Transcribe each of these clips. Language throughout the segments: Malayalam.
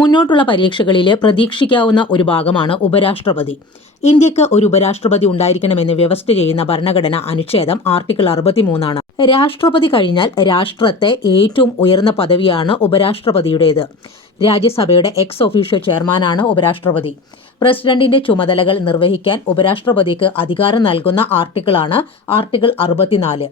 മുന്നോട്ടുള്ള പരീക്ഷകളിലെ പ്രതീക്ഷിക്കാവുന്ന ഒരു ഭാഗമാണ് ഉപരാഷ്ട്രപതി. ഇന്ത്യയ്ക്ക് ഒരു ഉപരാഷ്ട്രപതി ഉണ്ടായിരിക്കണമെന്ന് വ്യവസ്ഥ ചെയ്യുന്ന ഭരണഘടന അനുച്ഛേദം ആർട്ടിക്കിൾ അറുപത്തിമൂന്നാണ്. രാഷ്ട്രപതി കഴിഞ്ഞാൽ രാഷ്ട്രത്തെ ഏറ്റവും ഉയർന്ന പദവിയാണ് ഉപരാഷ്ട്രപതിയുടേത്. രാജ്യസഭയുടെ എക്സ് ഒഫീഷ്യൽ ചെയർമാനാണ് ഉപരാഷ്ട്രപതി. പ്രസിഡന്റിന്റെ ചുമതലകൾ നിർവഹിക്കാൻ ഉപരാഷ്ട്രപതിക്ക് അധികാരം നൽകുന്ന ആർട്ടിക്കിളാണ് ആർട്ടിക്കിൾ അറുപത്തിനാല്.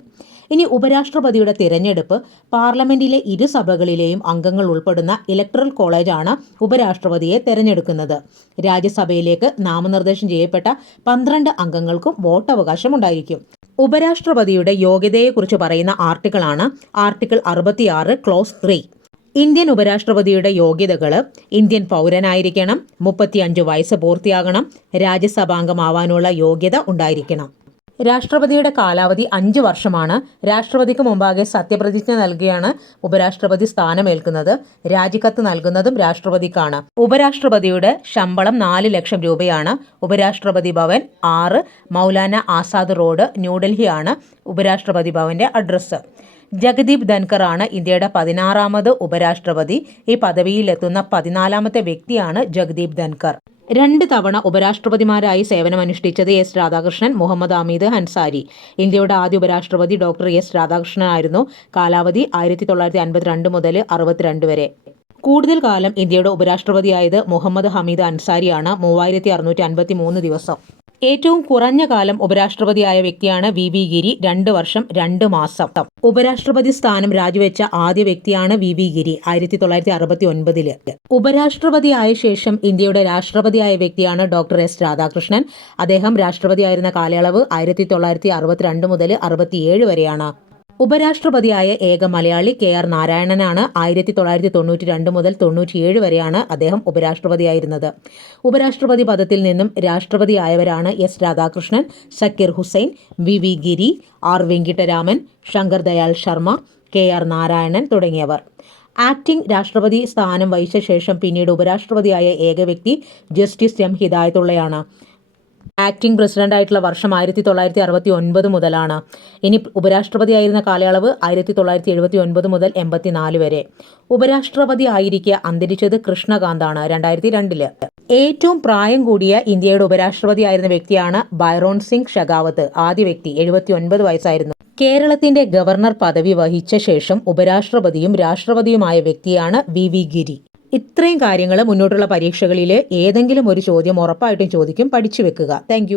ഇനി ഉപരാഷ്ട്രപതിയുടെ തിരഞ്ഞെടുപ്പ് പാർലമെന്റിലെ ഇരുസഭകളിലെയും അംഗങ്ങൾ ഉൾപ്പെടുന്ന ഇലക്ട്രൽ കോളേജാണ് ഉപരാഷ്ട്രപതിയെ തെരഞ്ഞെടുക്കുന്നത്. രാജ്യസഭയിലേക്ക് നാമനിർദ്ദേശം ചെയ്യപ്പെട്ട പന്ത്രണ്ട് അംഗങ്ങൾക്കും വോട്ടവകാശം ഉണ്ടായിരിക്കും ഉപരാഷ്ട്രപതിയുടെ യോഗ്യതയെക്കുറിച്ച് പറയുന്ന ആർട്ടിക്കിളാണ് ആർട്ടിക്കിൾ അറുപത്തിയാറ് ക്ലോസ് ത്രീ. ഇന്ത്യൻ ഉപരാഷ്ട്രപതിയുടെ യോഗ്യതകൾ ഇന്ത്യൻ പൗരനായിരിക്കണം മുപ്പത്തിയഞ്ച് വയസ്സ് പൂർത്തിയാകണം രാജ്യസഭാംഗമാവാനുള്ള യോഗ്യത ഉണ്ടായിരിക്കണം. രാഷ്ട്രപതിയുടെ കാലാവധി അഞ്ച് വർഷമാണ്. രാഷ്ട്രപതിക്ക് മുമ്പാകെ സത്യപ്രതിജ്ഞ നൽകിയാണ് ഉപരാഷ്ട്രപതി സ്ഥാനമേൽക്കുന്നത്. രാജിക്കത്ത് നൽകുന്നതും രാഷ്ട്രപതിക്കാണ്. ഉപരാഷ്ട്രപതിയുടെ ശമ്പളം നാല് ലക്ഷം രൂപയാണ്. ഉപരാഷ്ട്രപതി ഭവൻ ആറ് മൗലാന ആസാദ് റോഡ് ന്യൂഡൽഹിയാണ് ഉപരാഷ്ട്രപതി ഭവന്റെ അഡ്രസ്സ്. ജഗദീപ് ധൻകർ ആണ് ഇന്ത്യയുടെ പതിനാറാമത് ഉപരാഷ്ട്രപതി. ഈ പദവിയിലെത്തുന്ന പതിനാലാമത്തെ വ്യക്തിയാണ് ജഗദീപ് ധൻകർ രണ്ട് തവണ ഉപരാഷ്ട്രപതിമാരായി സേവനമനുഷ്ഠിച്ചത് എസ് രാധാകൃഷ്ണൻ മുഹമ്മദ് അമീദ് ഹൻസാരി ഇന്ത്യയുടെ ആദ്യ ഉപരാഷ്ട്രപതി ഡോക്ടർ എസ് രാധാകൃഷ്ണനായിരുന്നു. കാലാവധി ആയിരത്തി തൊള്ളായിരത്തി അൻപത്തിരണ്ട് മുതൽ അറുപത്തിരണ്ട് വരെ. കൂടുതൽ കാലം ഇന്ത്യയുടെ ഉപരാഷ്ട്രപതിയായത് മുഹമ്മദ് ഹമീദ് അൻസാരിയാണ്. മൂവായിരത്തി അറുന്നൂറ്റി അൻപത്തി മൂന്ന് ദിവസം. ഏറ്റവും കുറഞ്ഞ കാലം ഉപരാഷ്ട്രപതിയായ വ്യക്തിയാണ് വി വി ഗിരി. രണ്ട് വർഷം രണ്ട് മാസം. ഉപരാഷ്ട്രപതി സ്ഥാനം രാജിവെച്ച ആദ്യ വ്യക്തിയാണ് വി വി ഗിരി ആയിരത്തി തൊള്ളായിരത്തി അറുപത്തി ഒൻപതിൽ ഉപരാഷ്ട്രപതിയായ ശേഷം ഇന്ത്യയുടെ രാഷ്ട്രപതിയായ വ്യക്തിയാണ് ഡോക്ടർ എസ് രാധാകൃഷ്ണൻ. അദ്ദേഹം രാഷ്ട്രപതിയായിരുന്ന കാലയളവ് ആയിരത്തി തൊള്ളായിരത്തി അറുപത്തിരണ്ട് മുതൽ അറുപത്തിയേഴ് വരെയാണ്. ഉപരാഷ്ട്രപതിയായ ഏക മലയാളി കെ ആർ നാരായണനാണ് ആയിരത്തി തൊള്ളായിരത്തി തൊണ്ണൂറ്റി രണ്ട് മുതൽ തൊണ്ണൂറ്റിയേഴ് വരെയാണ് അദ്ദേഹം ഉപരാഷ്ട്രപതിയായിരുന്നത്. ഉപരാഷ്ട്രപതി പദത്തിൽ നിന്നും രാഷ്ട്രപതി ആയവരാണ് S Radhakrishnan Zakir Hussain V V Giri R Venkataraman Shankar Dayal Sharma K R Narayanan തുടങ്ങിയവർ. ആക്ടിംഗ് രാഷ്ട്രപതി സ്ഥാനം വഹിച്ച ശേഷം പിന്നീട് ഉപരാഷ്ട്രപതിയായ ഏക വ്യക്തി ജസ്റ്റിസ് എം ഹിദായത്തുള്ളയാണ്. ആക്ടിംഗ് പ്രസിഡന്റ് ആയിട്ടുള്ള വർഷം ആയിരത്തി തൊള്ളായിരത്തി അറുപത്തി ഒൻപത് മുതലാണ്. ഇനി ഉപരാഷ്ട്രപതിയായിരുന്ന കാലയളവ് ആയിരത്തി തൊള്ളായിരത്തി എഴുപത്തി ഒൻപത് മുതൽ എൺപത്തിനാല് വരെ. ഉപരാഷ്ട്രപതി ആയിരിക്കെ അന്തരിച്ചത് കൃഷ്ണകാന്താണ് രണ്ടായിരത്തി രണ്ടിൽ ഏറ്റവും പ്രായം കൂടിയ ഇന്ത്യയുടെ ഉപരാഷ്ട്രപതിയായിരുന്ന വ്യക്തിയാണ് ബൈറോൺ സിംഗ് ഷെഗാവത്ത്. ആദ്യ വ്യക്തി എഴുപത്തി ഒൻപത് വയസ്സായിരുന്നു. കേരളത്തിന്റെ ഗവർണർ പദവി വഹിച്ച ശേഷം ഉപരാഷ്ട്രപതിയും രാഷ്ട്രപതിയുമായ വ്യക്തിയാണ് വി വി ഗിരി. ഇത്രയും കാര്യങ്ങൾ മുന്നോട്ടുള്ള പരീക്ഷകളിൽ ഏതെങ്കിലും ഒരു ചോദ്യം ഉറപ്പായിട്ടും ചോദിക്കും. പഠിച്ചു വെക്കുക. താങ്ക്